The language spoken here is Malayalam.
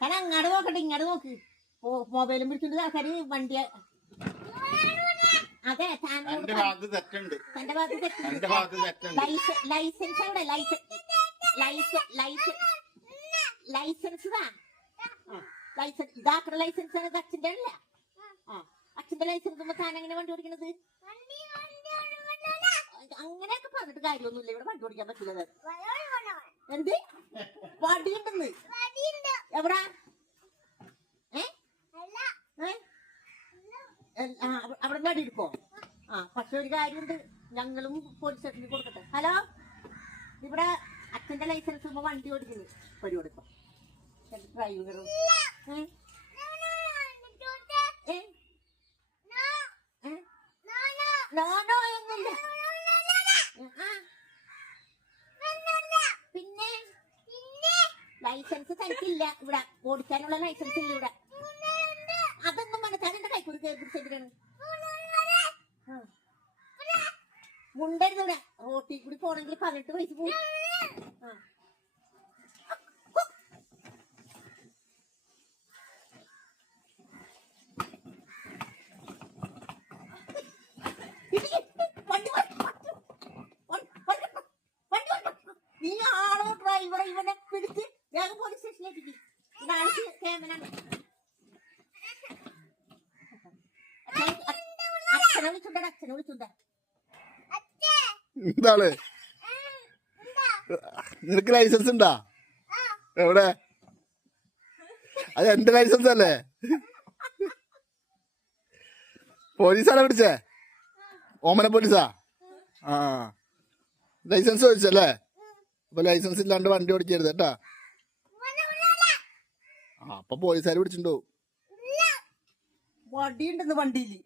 കാരണം അങ്ങാട് നോക്കട്ടെ, ഇങ്ങോട്ട് നോക്ക്. മൊബൈലും പിടിച്ചിട്ട് ആൾക്കാര് വണ്ടി. അതെ, തന്റെ ഭാഗത്ത് തെറ്റുണ്ട്. ലൈസൻസ് അവിടെ, ലൈസൻസ് ഇതാക്കണ ലൈസൻസ് ആണ്. അച്ഛൻ്റെ അല്ല. അച്ഛന്റെ ലൈസൻസ് താൻ എങ്ങനെ വണ്ടി ഓടിക്കണത്? അങ്ങനെയൊക്കെ പറഞ്ഞിട്ട് കാര്യമൊന്നുമില്ല. ഇവിടെ വണ്ടി ഓടിക്കാൻ പറ്റില്ല. എന്ത് വടിയുണ്ടെന്ന്? എവിടാ? അവിടെ വടി എടുക്കോ? പക്ഷെ ഒരു കാര്യമുണ്ട്, ഞങ്ങളും പോലീസ് സ്റ്റേഷനിൽ കൊടുക്കട്ടെ. ഹലോ, ഇവിടെ അച്ഛന്റെ ലൈസൻസ് വണ്ടി ഓടിക്കുന്നു. പടി കൊടുക്കാം. ഡ്രൈവറും പിന്നെ ലൈസൻസ് തനിക്കില്ല. ഇവിടെ ഓടിക്കാനുള്ള ലൈസൻസ് ഇല്ല ഇവിടെ. അതൊന്നും മനസ്സിലാൻ എന്റെ കൈക്കൂടി കേൾപ്പിച്ചിട്ടാണ്. മുണ്ടരുത് ഇവിടെ. റോട്ടിൽ കൂടി പോണെങ്കിൽ 18 വയസ്സ് പോയി. നീ ആളോ ഡ്രൈവറെ ഇവനെ പിടിച്ച് വേഗം പോലീസ് സ്റ്റേഷനിലേക്ക്. അച്ഛനെ വിളിച്ചുണ്ട. എന്താണ്? നിനക്ക് ലൈസൻസ് ഉണ്ടാ? എവിടെ? അത് എന്റെ ലൈസൻസ് അല്ലേ? പോലീസാണ് പിടിച്ചേ? ഓമന പോലീസാ? ലൈസൻസ് ചോദിച്ചല്ലേ? അപ്പൊ ലൈസൻസ് ഇല്ലാണ്ട് വണ്ടി ഓടിക്കരുത് കേട്ടാ. അപ്പൊ പോലീസുകാർ പിടിച്ചിട്ടുണ്ടോ? വടിയുണ്ടെന്ന് വണ്ടിയില്.